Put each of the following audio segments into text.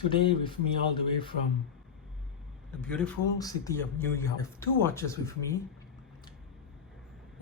Today with me all the way from the beautiful city of New York. I have two watches with me,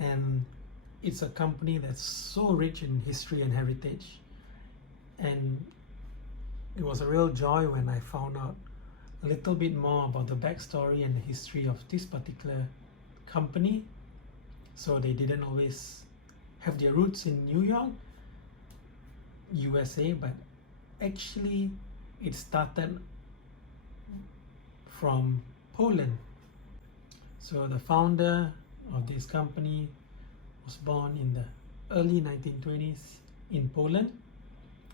and it's a company that's so rich in history and heritage, and it was a real joy when I found out a little bit more about the backstory and the history of this particular company. So they didn't always have their roots in New York, USA, but actually it started from Poland. So the founder of this company was born in the early 1920s in Poland.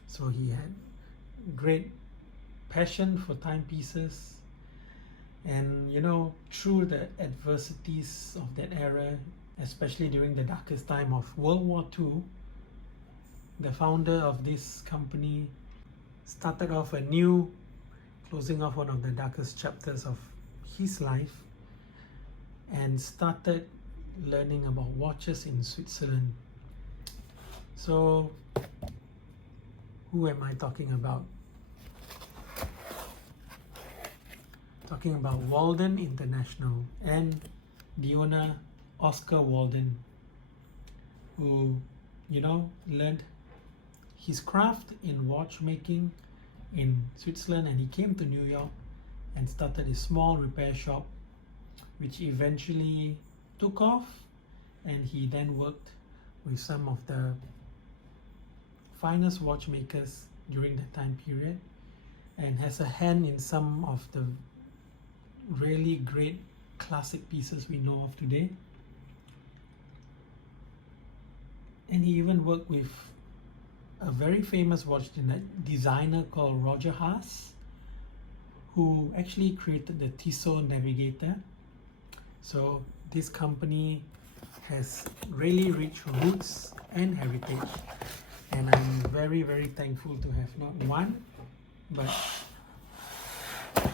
So he had great passion for timepieces, and through the adversities of that era, especially during the darkest time of World War II, the founder of this company started off anew, closing off one of the darkest chapters of his life, and started learning about watches in Switzerland. So who am I talking about? Talking about Walden International and the owner Oscar Waldan, who learned his craft in watchmaking in Switzerland, and he came to New York and started a small repair shop, which eventually took off, and he then worked with some of the finest watchmakers during that time period, and has a hand in some of the really great classic pieces we know of today. And he even worked with a very famous watch designer called Roger Haas, who actually created the Tissot Navigator. So this company has really rich roots and heritage, and I'm very, very thankful to have not one but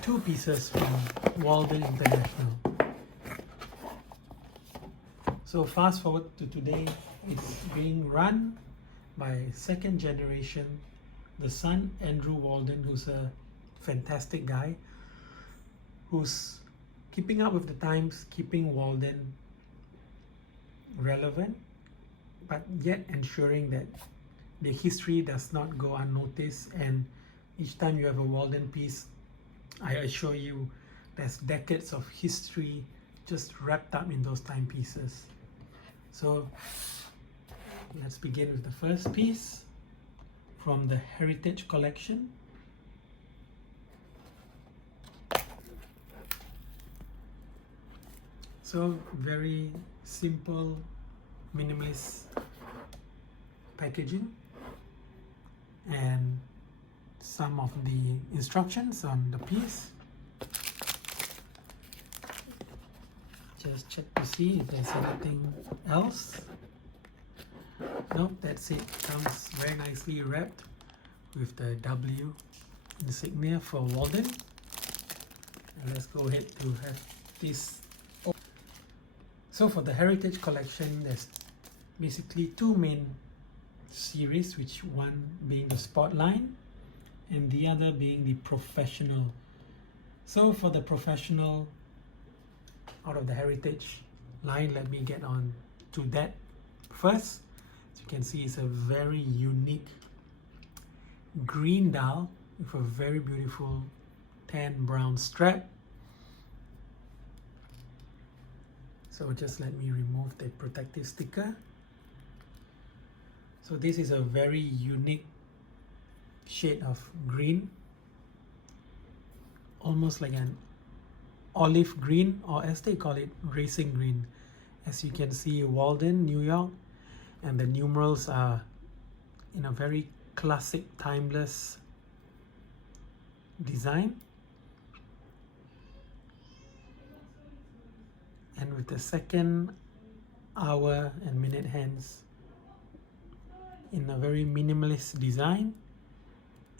two pieces from Walden International. So fast forward to today, it's being run by second generation, the son Andrew Walden, who's a fantastic guy, who's keeping up with the times, keeping Walden relevant, but yet ensuring that the history does not go unnoticed. And each time you have a Walden piece, I assure you there's decades of history just wrapped up in those timepieces. So let's begin with the first piece from the Heritage Collection. So very simple, minimalist packaging, and some of the instructions on the piece. Just check to see if there's anything else. Nope, that's it. Comes very nicely wrapped with the W insignia for Walden. And let's go ahead to have this. So for the Heritage Collection, there's basically two main series, which one being the Sportline and the other being the Professional. So for the Professional, out of the Heritage line, let me get on to that first. As you can see, it's a very unique green dial with a very beautiful tan brown strap. So just let me remove the protective sticker. So this is a very unique shade of green, almost like an olive green, or as they call it, racing green. As you can see, Walden, New York, and the numerals are in a very classic, timeless design. And with the second hour and minute hands in a very minimalist design,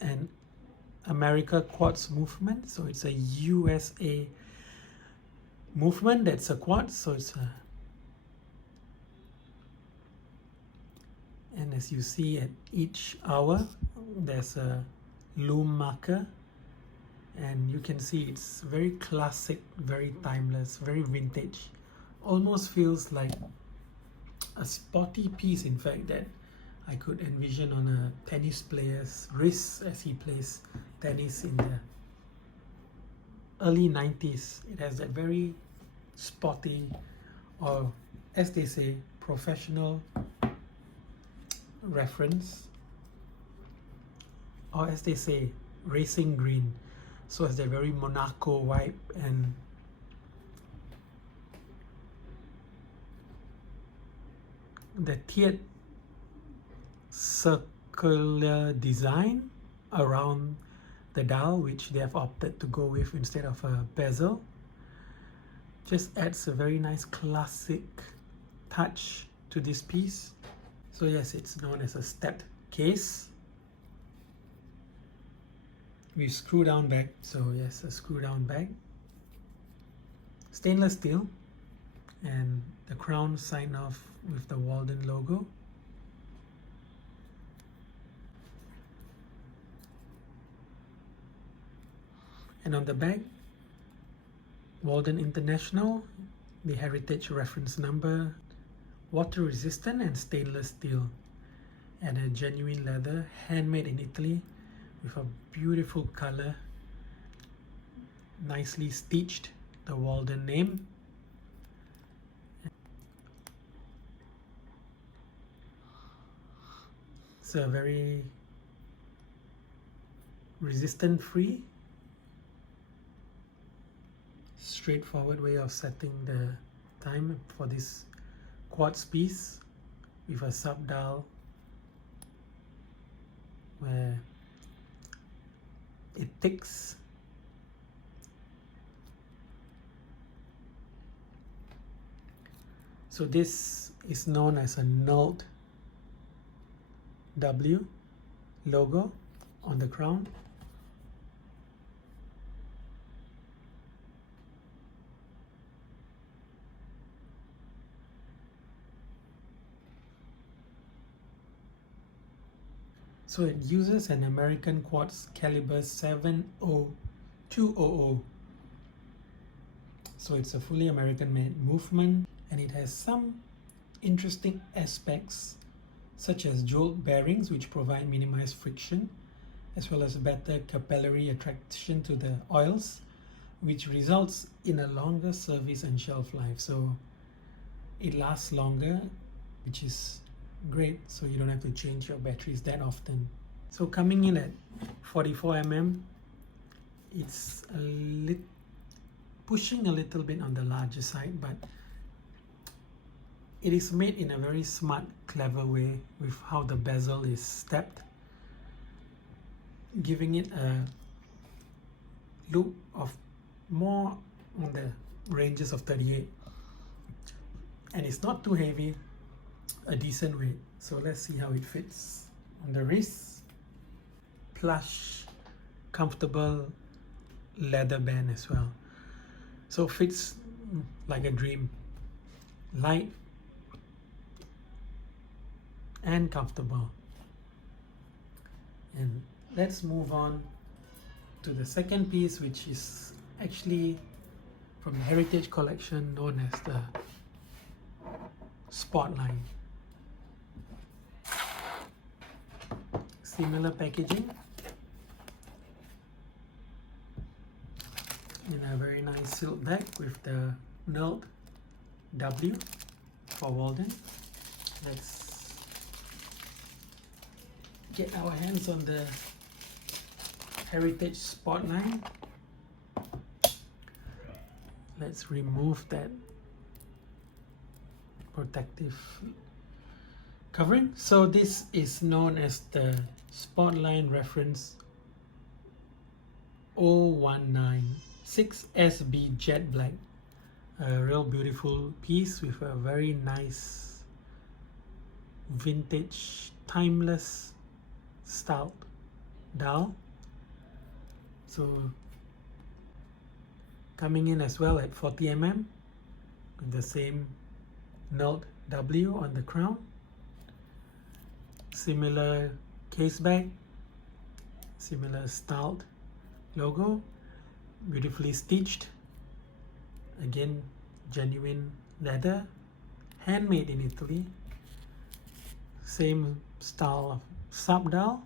and America quartz movement. So it's a USA movement that's a quartz. So it's a, as you see at each hour, there's a loom marker and you can see it's very classic, very timeless, very vintage. Almost feels like a sporty piece, in fact, that I could envision on a tennis player's wrist as he plays tennis in the early 90s. It has that very sporty, or as they say, professional reference, or as they say, racing green. So it's a very Monaco vibe, and the tiered circular design around the dial, which they have opted to go with instead of a bezel, just adds a very nice classic touch to this piece. So yes, it's known as a stepped case with screw down back. So yes, a screw down back, stainless steel, and the crown signed off with the Walden logo. And on the back, Walden International, the heritage reference number, water resistant and stainless steel, and a genuine leather, handmade in Italy with a beautiful color, nicely stitched, the Walden name. It's a very resistant free, straightforward way of setting the time for this quartz piece, with a sub dial where it ticks. So this is known as a nulled W logo on the crown. So it uses an American quartz caliber 70200. So it's a fully American made movement, and it has some interesting aspects such as jolt bearings, which provide minimized friction, as well as better capillary attraction to the oils, which results in a longer service and shelf life. So it lasts longer, which is great, so you don't have to change your batteries that often. So coming in at 44 mm, it's pushing a little bit on the larger side, but it is made in a very smart, clever way with how the bezel is stepped, giving it a look of more on the ranges of 38, and it's not too heavy, a decent weight. So let's see how it fits on the wrist. Plush, comfortable leather band as well, so fits like a dream, light and comfortable. And let's move on to the second piece, which is actually from the heritage collection known as the Sportline. Similar packaging in a very nice silk bag with the knurled W for Walden. Let's get our hands on the heritage Sportline. Let's remove that protective covering. So this is known as the Sportline reference 0196SB Jet Black. A real beautiful piece with a very nice vintage, timeless styled dial. So coming in as well at 40 mm with the same knurled W on the crown. Similar case back, similar styled logo, beautifully stitched, again genuine leather, handmade in Italy, same style of subdial.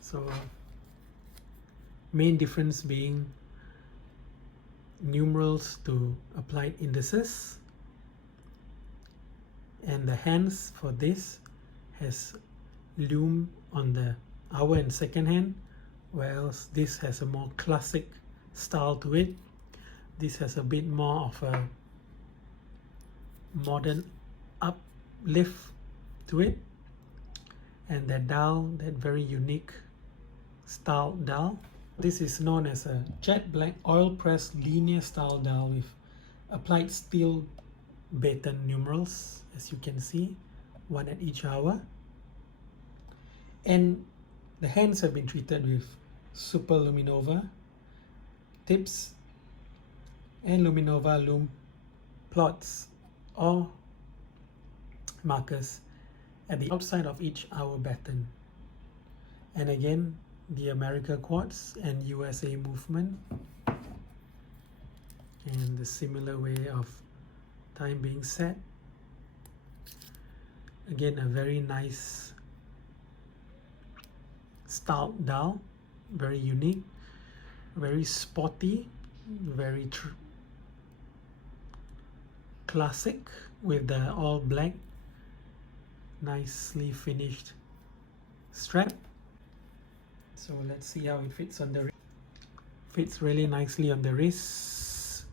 So main difference being numerals to applied indices, and the hands for this has loom on the hour and second hand, whereas this has a more classic style to it. This has a bit more of a modern uplift to it, and that dial, that very unique style dial. This is known as a jet black oil press linear style dial with applied steel baton numerals, as you can see, one at each hour. And the hands have been treated with super luminova tips and luminova loom plots or markers at the outside of each hour baton. And again, the America quartz and USA movement, and the similar way of time being set. Again, a very nice style dial, very unique, very sporty, very classic, with the all black nicely finished strap. So let's see how it fits on the wrist. Fits really nicely on the wrist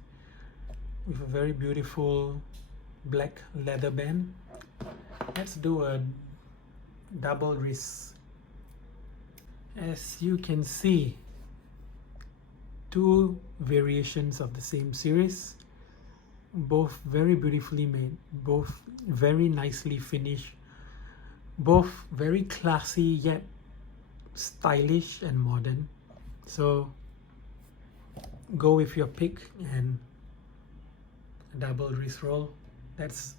with a very beautiful black leather band. Let's do a double wrist. As you can see, two variations of the same series, both very beautifully made, both very nicely finished, both very classy yet stylish and modern. So go with your pick and a double wrist roll. That's